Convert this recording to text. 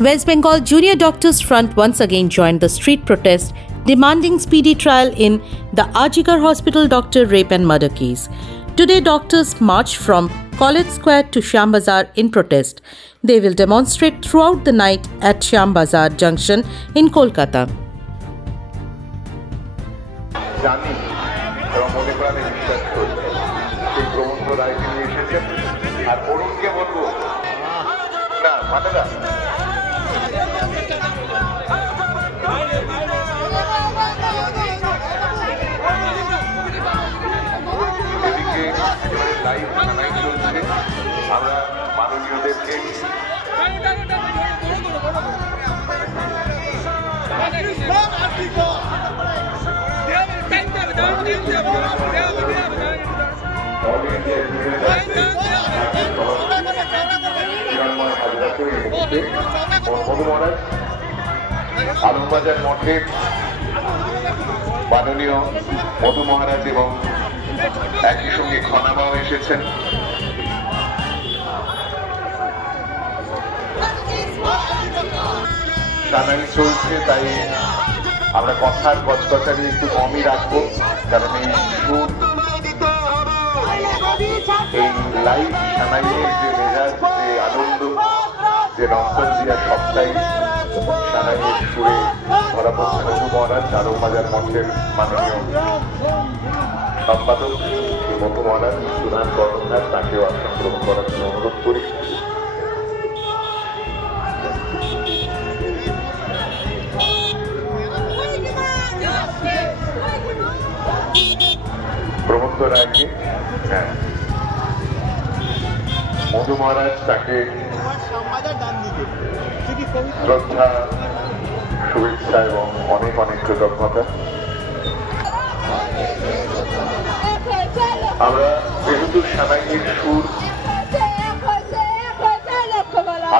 West Bengal Junior Doctors Front once again joined the street protest, demanding speedy trial in the Arjigar Hospital doctor rape and murder case. Today, doctors marched from College Square to Shyam Bazar in protest. They will demonstrate throughout the night at Shyam Bazar Junction in Kolkata. Alambazar মঠে মাননীয় মধু মহারাজ এবং একই সঙ্গে খনামাও এসেছেন। সানাই চলছে, তাই আমরা কথার কচকচারি একটু কমই রাখবো, কারণ এই সুর, এই লাইভ সানাইয়ের যে মেজাজ, যে আনন্দ, যে নস্টালজিয়া সবটাই সানাইয়ের সুরে ধরা পড়ছে। মধু মহারাজ আলমবাজার মঠের মাননীয় সম্পাদক মধু মহারাজ সুনান কর্মধার, তাকেও আসন গ্রহণ করার জন্য অনুরোধ করি। প্রমোদ রায়কে, হ্যাঁ, মধু মহারাজ তাকে শ্রদ্ধা, শুভেচ্ছা এবং অনেক অনেক কৃতজ্ঞতা। আমরা যেহেতু সানাইয়ের সুর